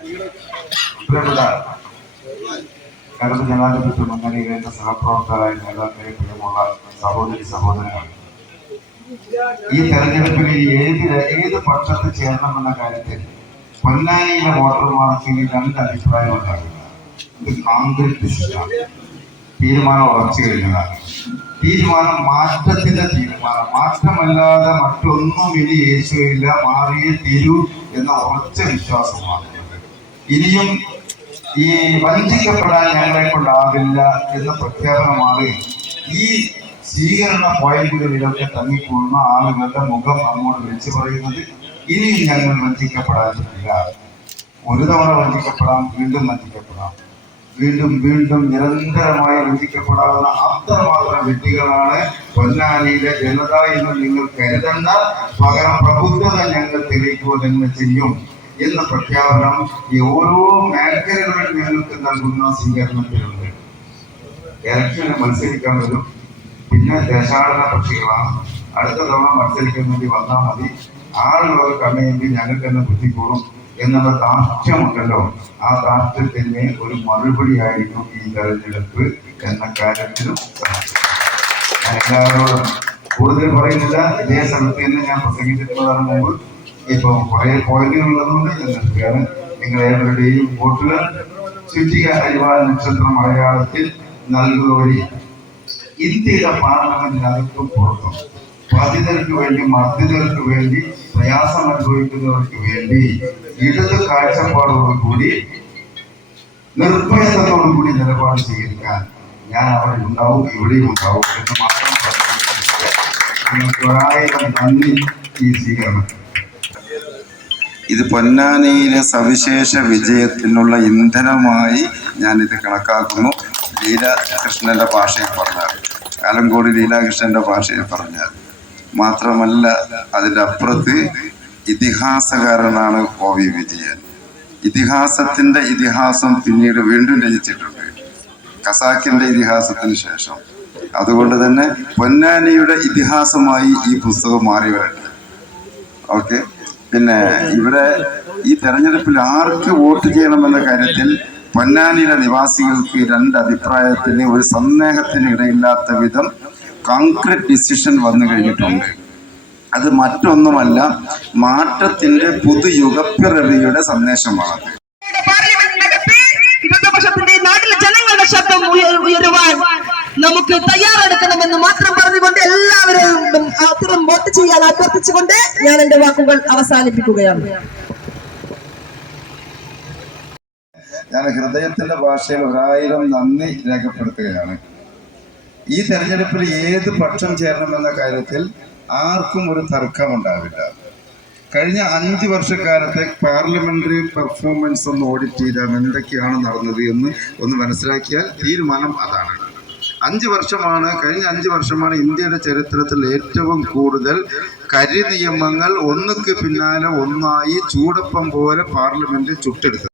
പ്രിയപ്പെട്ട ജനാധിപത്യ മുന്നണിയിലെ എന്റെ സഹപ്രവർത്തകരായ നേതാക്കളെ പ്രിയമുള്ള സഹോദരി സഹോദരങ്ങൾ ഈ തെരഞ്ഞെടുപ്പിൽ ഏത് ഏത് പക്ഷത്ത് ചേരണമെന്ന കാര്യത്തിൽ പൊന്നാനിയിലെ വോട്ടർമാർക്ക് ഇനി രണ്ട് അഭിപ്രായം ഉണ്ടാകില്ല ഇത് ഡിസിഷനാണ് തീരുമാനം ഉറച്ചു കഴിഞ്ഞതാണ്. തീരുമാനം മാറ്റത്തിന്റെ തീരുമാനം. മാറ്റമല്ലാതെ മറ്റൊന്നും ഇനി യേശുവില്ല മാറിയേ തീരൂ എന്ന ഉറച്ച വിശ്വാസമാണ്. ഇനിയും ഈ വഞ്ചിക്കപ്പെടാൻ ഞങ്ങളെ കൊണ്ടാവില്ല എന്ന പ്രഖ്യാപനമാണ് ഈ സ്വീകരണ പോയിന്റുകളിലൊക്കെ തങ്ങിക്കൂടുന്ന ആളുകളുടെ മുഖം നമ്മോട് വിളിച്ചു പറയുന്നത് ഇനിയും ഞങ്ങൾ വഞ്ചിക്കപ്പെടാൻ പറ്റില്ല. ഒരു തവണ വഞ്ചിക്കപ്പെടാം വീണ്ടും വഞ്ചിക്കപ്പെടാം. വീണ്ടും വീണ്ടും നിരന്തരമായി വഞ്ചിക്കപ്പെടാവുന്ന അത്രമാത്രം വ്യക്തികളാണ് പൊന്നാനിയിലെ ജനത എന്ന് നിങ്ങൾ കരുതണ്ട. പകരം പ്രബുദ്ധത ഞങ്ങൾ തെളിയിക്കുക തന്നെ ചെയ്യും. എന്ന പ്രഖ്യാപനം ഈ ഓരോ മേഖലകളിൽ ഞങ്ങൾക്ക് നൽകുന്ന സ്വീകരണത്തിലുണ്ട്. ഇലക്ഷന് മത്സരിക്കാൻ വരും. പിന്നെ ദേശാടന പക്ഷികളാണ്. അടുത്ത തവണ മത്സരിക്കാൻ വേണ്ടി വന്നാൽ മതി. ആളുകൾ കമ്മിയെങ്കിൽ ഞങ്ങൾക്ക് തന്നെ ബുദ്ധിക്കൂടും എന്നുള്ള താഷ്ട്യമുണ്ടല്ലോ ആ താഷ്ട്യത്തിന് ഒരു മറുപടി ആയിരിക്കും ഈ തെരഞ്ഞെടുപ്പ് എന്ന കാര്യത്തിലും എല്ലാവരോടും കൂടുതൽ പറയുന്നില്ല. ഇതേ സ്ഥലത്ത് തന്നെ ഞാൻ പ്രസംഗിച്ചിട്ടുള്ളതാണ് മുമ്പ്. ഇപ്പൊ കുറേ പോയിന്റുകൾ ഉള്ളതുകൊണ്ട് നിർത്തുകയാണ്. നിങ്ങൾ ഏവരുടെയും വോട്ടുകൾ ചുറ്റിക അരിവാൾ നക്ഷത്ര മലയാളത്തിൽ നൽകുക വഴി ഇന്ത്യയുടെ പാർലമെന്റിനകത്തും പുറത്തും ബാധിതർക്ക് വേണ്ടി മർദ്ദിതർക്ക് വേണ്ടി പ്രയാസം അനുഭവിക്കുന്നവർക്ക് വേണ്ടി ഇടത് കാഴ്ചപ്പാടോടുകൂടി നിർഭയതയോടുകൂടി നിലപാട് സ്വീകരിക്കാൻ ഞാൻ അവിടെ ഉണ്ടാവും ഇവിടെയും ഉണ്ടാവും എന്ന് മാത്രം നിങ്ങൾക്ക് ഒരായിരം നന്ദി ഈ സ്വീകരണം ഇത് പൊന്നാനിയിലെ സവിശേഷ വിജയത്തിനുള്ള ഇന്ധനമായി ഞാനിത് കണക്കാക്കുന്നു. ലീലാകൃഷ്ണന്റെ ഭാഷയിൽ പറഞ്ഞാൽ. ആലങ്കോട് ലീലാകൃഷ്ണന്റെ ഭാഷയിൽ പറഞ്ഞാൽ. മാത്രമല്ല അതിന്റെ അപ്പുറത്ത് ഇതിഹാസകാരനാണ് ഒ വി വിജയൻ. ഇതിഹാസത്തിന്റെ ഇതിഹാസം പിന്നീട് വീണ്ടും രചിച്ചിട്ടുണ്ട്. കസാക്കിന്റെ ഇതിഹാസത്തിന് ശേഷം. അതുകൊണ്ട് തന്നെ പൊന്നാനിയുടെ ഇതിഹാസമായി ഈ പുസ്തകം മാറി വരട്ടെ. ഓക്കെ? പിന്നെ ഇവിടെ ഈ തെരഞ്ഞെടുപ്പിൽ ആർക്ക് വോട്ട് ചെയ്യണമെന്ന കാര്യത്തിൽ പൊന്നാനിയിലെ നിവാസികൾക്ക് രണ്ട് അഭിപ്രായത്തിന് ഒരു സന്ദേഹത്തിന് ഇടയില്ലാത്ത വിധം കോൺക്രീറ്റ് ഡിസിഷൻ വന്നു കഴിഞ്ഞിട്ടുണ്ട്. അത് മറ്റൊന്നുമല്ല മാറ്റത്തിന്റെ പുതുയുഗപ്പിറവിയുടെ സന്ദേശമാണ്. ഇടതുപക്ഷത്തിന്റെ നാട്ടിലെ ജനങ്ങളുടെ ശബ്ദം ഉയ- ഉയരുവാൻ നമുക്ക് തയ്യാറെടുക്കണമെന്ന് മാത്രം പറഞ്ഞുകൊണ്ട് എല്ലാവരും അത്തരം വോട്ട് ചെയ്യാൻ അഭ്യർത്ഥിച്ചുകൊണ്ട് ഞാൻ എന്റെ വാക്കുകൾ അവസാനിപ്പിക്കുകയാണ്. ഞാൻ ഹൃദയത്തിന്റെ ഭാഷയിൽ ഒരായിരം നന്ദി രേഖപ്പെടുത്തുകയാണ്. ഈ തെരഞ്ഞെടുപ്പിൽ ഏത് പക്ഷം ചേരണമെന്ന കാര്യത്തിൽ ആർക്കും ഒരു തർക്കമുണ്ടാവില്ല. കഴിഞ്ഞ അഞ്ച് വർഷക്കാലത്തെ പാർലമെന്ററി പെർഫോമൻസ് ഒന്ന് ഓഡിറ്റ് ചെയ്താൽ എന്തൊക്കെയാണ് നടന്നത് എന്ന് ഒന്ന് മനസ്സിലാക്കിയാൽ തീരുമാനം അതാണ്. അഞ്ച് വർഷമാണ് കഴിഞ്ഞ അഞ്ച് വർഷമാണ് ഇന്ത്യയുടെ ചരിത്രത്തിൽ ഏറ്റവും കൂടുതൽ കരി നിയമങ്ങൾ ഒന്നുക്ക് പിന്നാലെ ഒന്നായി ചൂടപ്പം പോലെ പാർലമെന്റ് ചുട്ടെടുത്തത്.